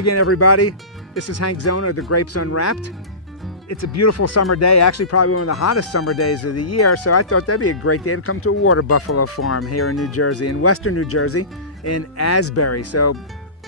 again, everybody. This is Hank Zona of the Grapes Unwrapped. It's a beautiful summer day, actually probably one of the hottest summer days of the year, so I thought that'd be a great day to come to a water buffalo farm here in New Jersey, in western New Jersey, in Asbury. So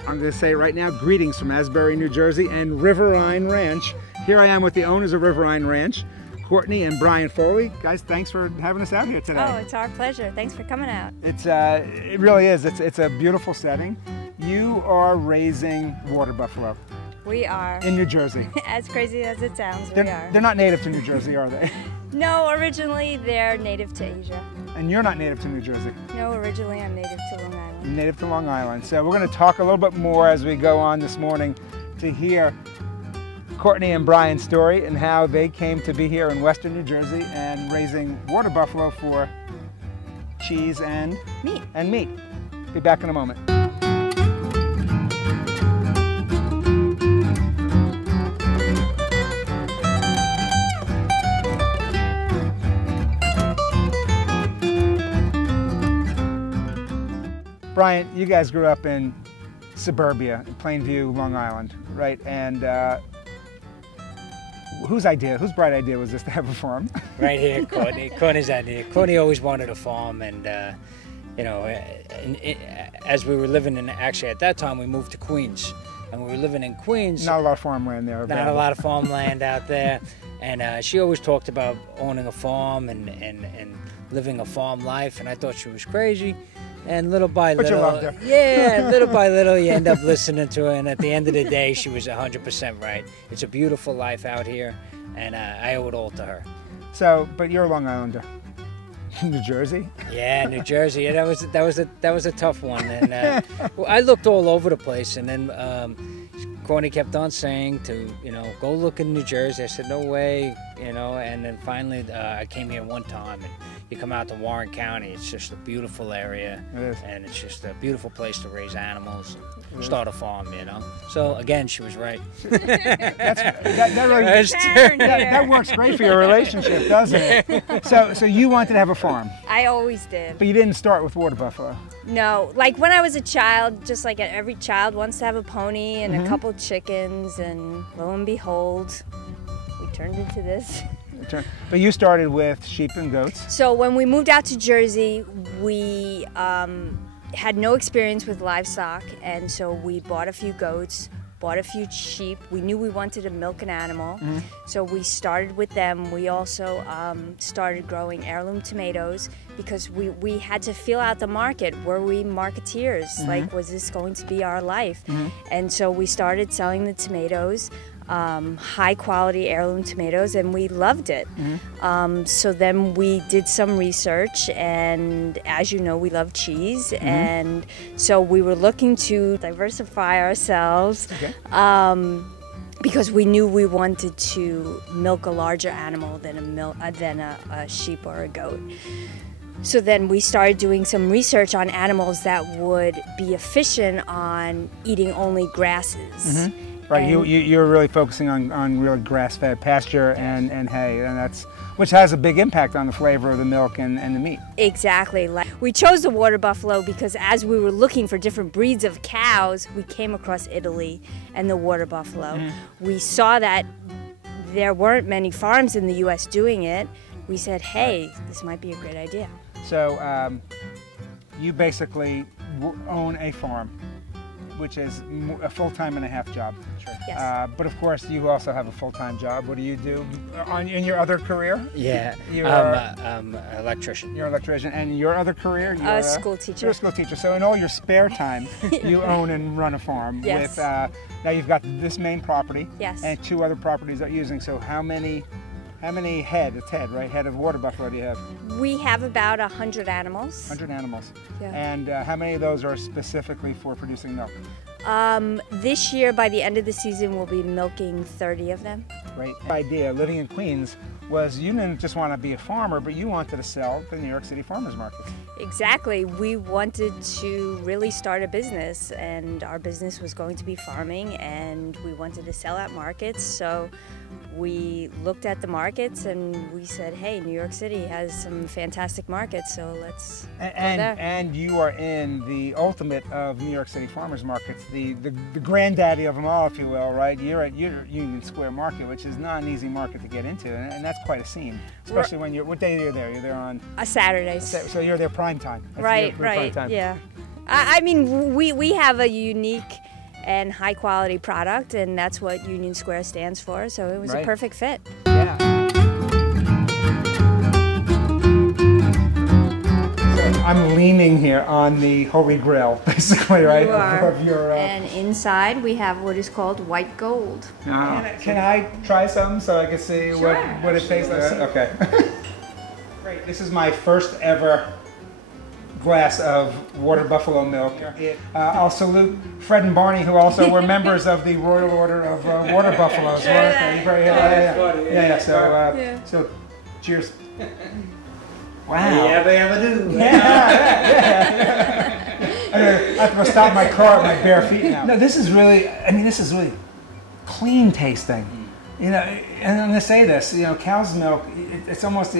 I'm going to say right now, greetings from Asbury, New Jersey and Riverine Ranch. Here I am with the owners of Riverine Ranch, Courtney and Brian Foley. Guys, thanks for having us out here today. Oh, it's our pleasure. Thanks for coming out. It really is. It's a beautiful setting. You are raising water buffalo. We are. In New Jersey. As crazy as it sounds, we are. They're not native to New Jersey, are they? No, originally they're native to Asia. And you're not native to New Jersey? No, originally I'm native to Long Island. Native to Long Island. So we're going to talk a little bit more as we go on this morning to hear Courtney and Brian's story and how they came to be here in western New Jersey and raising water buffalo for cheese and meat. Be back in a moment. Brian, you guys grew up in suburbia, in Plainview, Long Island, right? And whose bright idea was this to have a farm? Right here, Courtney's idea. Courtney always wanted a farm, and you know, as we were living in, actually at that time we moved to Queens, and we were living in Queens. Not a lot of farmland there. Not a lot of farmland out there, and she always talked about owning a farm and living a farm life, and I thought she was crazy. And little by little, but you loved her. Yeah, little by little, you end up listening to her, and at the end of the day, she was 100% right. It's a beautiful life out here, and I owe it all to her. So, but you're a Long Islander, New Jersey. Yeah, New Jersey. Yeah, that was a tough one, and I looked all over the place, and then Courtney kept on saying to, you know, go look in New Jersey. I said, no way, you know, and then finally I came here one time, and you come out to Warren County, it's just a beautiful area, and it's just a beautiful place to raise animals and start a farm, you know. So again, she was right. That works great for your relationship, doesn't it? So you wanted to have a farm. I always did. But you didn't start with water buffalo. No, like when I was a child, just like every child wants to have a pony and a couple chickens, and lo and behold, we turned into this. But you started with sheep and goats. So when we moved out to Jersey, we had no experience with livestock, and so we bought a few goats, bought a few sheep. We knew we wanted to milk an animal, so we started with them. We also started growing heirloom tomatoes because we had to feel out the market. Were we marketeers? Like, was this going to be our life? And so we started selling the tomatoes, high quality heirloom tomatoes, and we loved it. So then we did some research, and as you know, we love cheese, and so we were looking to diversify ourselves because we knew we wanted to milk a larger animal than a sheep or a goat. So then we started doing some research on animals that would be efficient on eating only grasses. Right, you're really focusing on real grass-fed pasture and hay, and which has a big impact on the flavor of the milk and the meat. Exactly. We chose the water buffalo because as we were looking for different breeds of cows, we came across Italy and the water buffalo. We saw that there weren't many farms in the U.S. doing it. We said, hey, this might be a great idea. So you basically own a farm, which is a full-time and a half job. Sure. Yes. But of course, you also have a full-time job. What do you do in your other career? Yeah, I'm an electrician. You're an electrician. And your other career? You're a school teacher. You're a school teacher. So in all your spare time, you own and run a farm. Yes. With, now you've got this main property. Yes. And 2 other properties that you're using. So how many head, it's head, right? Head of water buffalo do you have? We have about 100 animals. 100 animals. Yeah. And how many of those are specifically for producing milk? This year, by the end of the season, we'll be milking 30 of them. Great. The idea, living in Queens, was you didn't just want to be a farmer, but you wanted to sell to New York City farmers markets. Exactly. We wanted to really start a business, and our business was going to be farming, and we wanted to sell at markets. So we looked at the markets and we said, hey, New York City has some fantastic markets, so let's go there. And you are in the ultimate of New York City farmers markets, the granddaddy of them all, if you will, right? You're at Union Square Market, which is not an easy market to get into, and that's quite a scene, especially when what day you're there? You're there on Saturdays. So you're there prime time. Right, prime time. Yeah. I mean, we have a unique and high quality product, and that's what Union Square stands for, so it was a perfect fit. Yeah. So I'm leaning here on the Holy Grail, basically, right? You are. Of your, And inside we have what is called white gold. Can I try some so I can see Sure, what it tastes like? Okay. Great. This is my first ever glass of water buffalo milk. I'll salute Fred and Barney, who also were members of the Royal Order of Water Buffaloes. Yeah. So, cheers. Wow. Yeah, do. I have to stop my car with my bare feet now. No, this is really, this is really clean tasting. You know, and I'm going to say this, cow's milk, it's almost,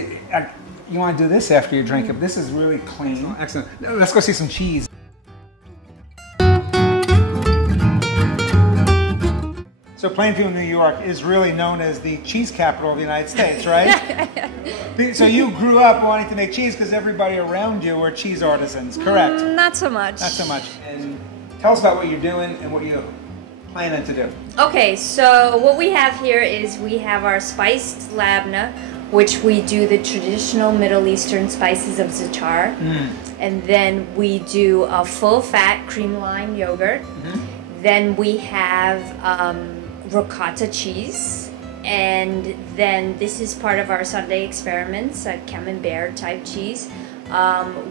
you want to do this after you drink it. This is really clean. Excellent. Let's go see some cheese. So Plainfield, New York is really known as the cheese capital of the United States, right? So you grew up wanting to make cheese because everybody around you were cheese artisans, correct? Not so much. Not so much. And tell us about what you're doing and what you're planning to do. Okay, so what we have here is we have our spiced labna, which we do the traditional Middle Eastern spices of za'atar. And then we do a full-fat cream lime yogurt. Then we have ricotta cheese. And then this is part of our Sunday experiments, a camembert type cheese.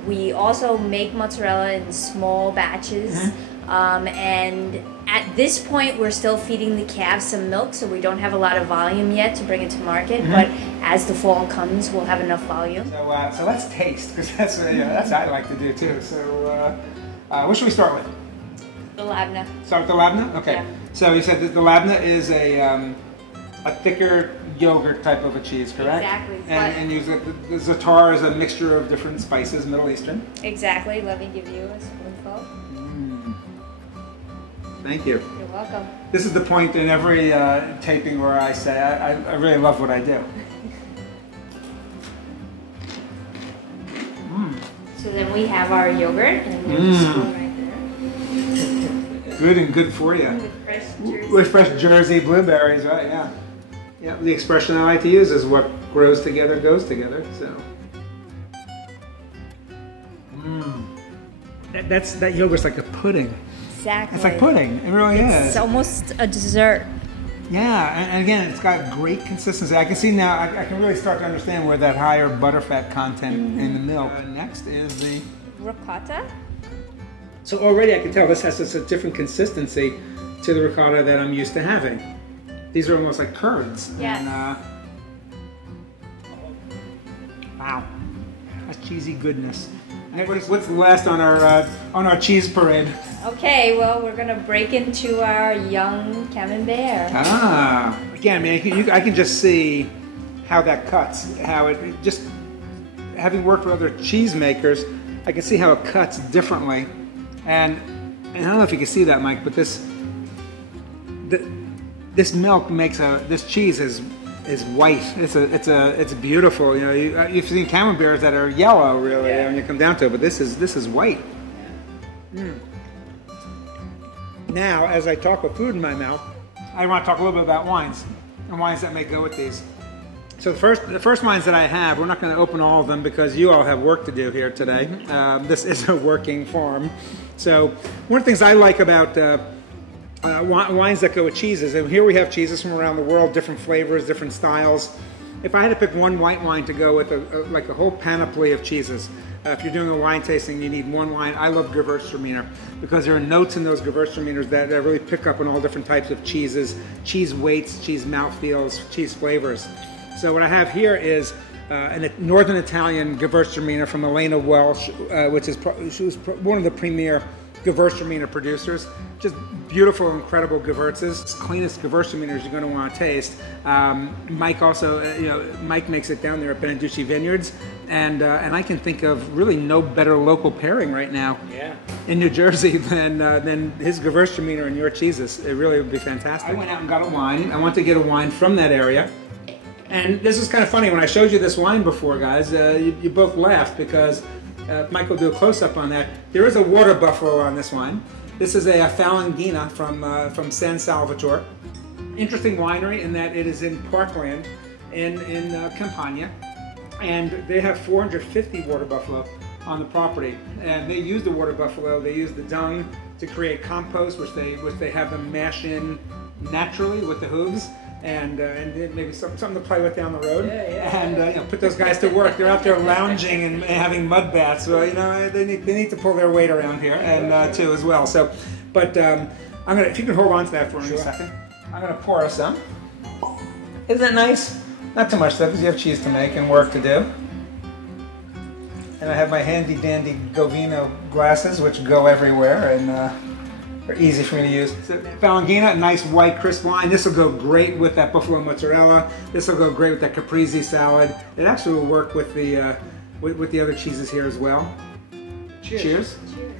We also make mozzarella in small batches. And at this point, we're still feeding the calves some milk, so we don't have a lot of volume yet to bring it to market. But as the fall comes, we'll have enough volume. So let's taste, because that's what I like to do too. So what should we start with? The labna. Start with the labna? Okay. Yeah. So you said that the labna is a thicker yogurt type of a cheese, correct? Exactly. And use the za'atar is a mixture of different spices, Middle Eastern. Exactly. Let me give you a spoonful. Thank you. You're welcome. This is the point in every taping where I say I really love what I do. So then we have our yogurt, and there's a spoon right there. Good and good for you. With fresh Jersey blueberries, right? Yeah. Yeah. The expression I like to use is "what grows together goes together." So. That yogurt's like a pudding. Exactly. It's like pudding. It really is. It's almost a dessert. Yeah, and again, it's got great consistency. I can see now, I can really start to understand where that higher butterfat content in the milk. Next is the ricotta. So already I can tell this has a different consistency to the ricotta that I'm used to having. These are almost like curds. Yes. And, wow, that's cheesy goodness. What's last on our cheese parade? Okay, well, we're gonna break into our young camembert. Again, I can just see how that cuts. How it just, having worked with other cheese makers, I can see how it cuts differently. And I don't know if you can see that, Mike, but this milk makes this cheese is white. It's beautiful. You've seen camemberts that are yellow, really, when you come down to it, but this is white. Now, as I talk with food in my mouth, I want to talk a little bit about wines and wines that may go with these. So the first wines that I have, we're not going to open all of them because you all have work to do here today. This is a working farm. So one of the things I like about wines that go with cheeses, and here we have cheeses from around the world, different flavors, different styles. If I had to pick one white wine to go with like a whole panoply of cheeses, if you're doing a wine tasting, you need one wine. I love Gewürztraminer because there are notes in those Gewürztraminers that really pick up on all different types of cheeses, cheese weights, cheese mouthfeels, cheese flavors. So what I have here is a Northern Italian Gewürztraminer from Elena Welsh, she was one of the premier Gewürztraminer producers. Just beautiful, incredible Gewürzes. It's the cleanest Gewürztraminers you're going to want to taste. Mike also, Mike makes it down there at Beneducci Vineyards, and I can think of really no better local pairing right now in New Jersey than his Gewürztraminer and your cheeses. It really would be fantastic. I went out and got a wine. I wanted to get a wine from that area. And this is kind of funny, when I showed you this wine before, guys, you both laughed because Mike will do a close-up on that. There is a water buffalo on this wine. This is a Falangina from San Salvatore. Interesting winery in that it is in Parkland in Campania. And they have 450 water buffalo on the property. And they use the water buffalo, they use the dung to create compost, which they have them mash in naturally with the hooves. And maybe something to play with down the road, and put those guys to work. They're out there lounging and having mud baths. Well, they need to pull their weight around here, and too as well. So, but I'm gonna, if you can hold on to that for me a second, I'm gonna pour us some. Isn't that nice? Not too much though, because you have cheese to make and work to do. And I have my handy dandy Govino glasses, which go everywhere, and are easy for me to use. So, Falangina, a nice white crisp wine. This will go great with that buffalo mozzarella. This will go great with that caprese salad. It actually will work with the other cheeses here as well. Cheers. Cheers. Cheers.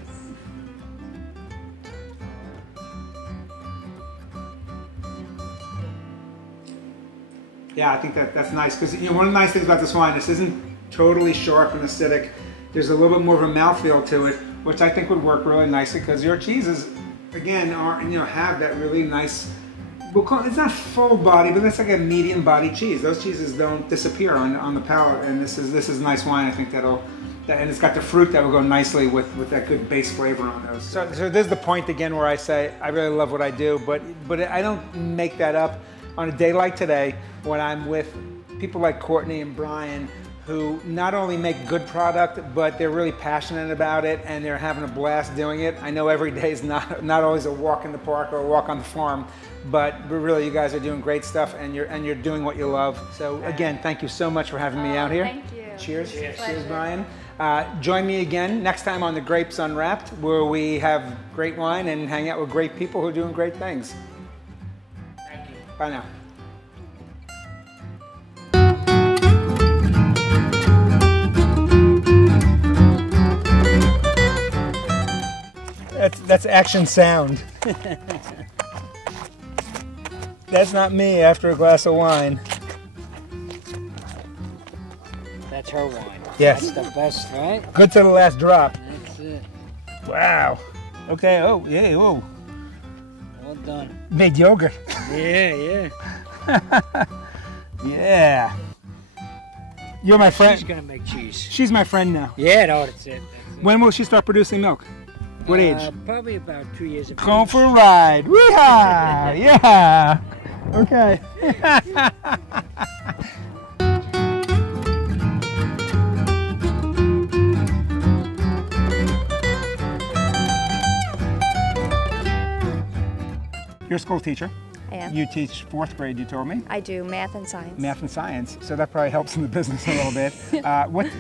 Yeah, I think that's nice because one of the nice things about this wine, this isn't totally sharp and acidic. There's a little bit more of a mouthfeel to it, which I think would work really nicely because your cheeses, again, have that really nice, it's not full body, but it's like a medium body cheese. Those cheeses don't disappear on the palate, and this is nice wine. I think and it's got the fruit that will go nicely with that good base flavor on those. So this is the point again where I say I really love what I do, but I don't make that up on a day like today when I'm with people like Courtney and Brian, who not only make good product, but they're really passionate about it and they're having a blast doing it. I know every day is not always a walk in the park or a walk on the farm, but really you guys are doing great stuff and you're doing what you love. So again, thank you so much for having me out here. Thank you. Cheers. Cheers, Brian. Join me again next time on The Grapes Unwrapped, where we have great wine and hang out with great people who are doing great things. Thank you. Bye now. That's action sound. That's not me after a glass of wine. That's her wine. Yes. That's the best, right? Good to the last drop. That's it. Wow. Okay, oh, yeah, oh. Well done. Made yogurt. Yeah. Yeah. You're my friend. She's gonna make cheese. She's my friend now. Yeah, no, that's it. When will she start producing milk? What age? Probably about 2 years of age. Going for a ride. Wee-haw! Yeah. Okay. You're a school teacher. I am. You teach 4th grade, you told me. I do math and science. Math and science, so that probably helps in the business a little bit.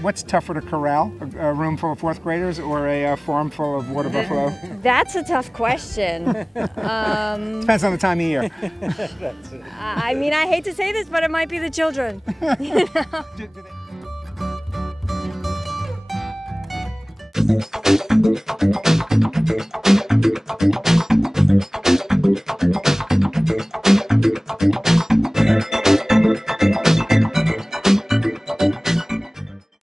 What's tougher to corral, a room full of 4th graders or a farm full of water buffalo? That's a tough question. Depends on the time of year. I mean, I hate to say this, but it might be the children. Do they...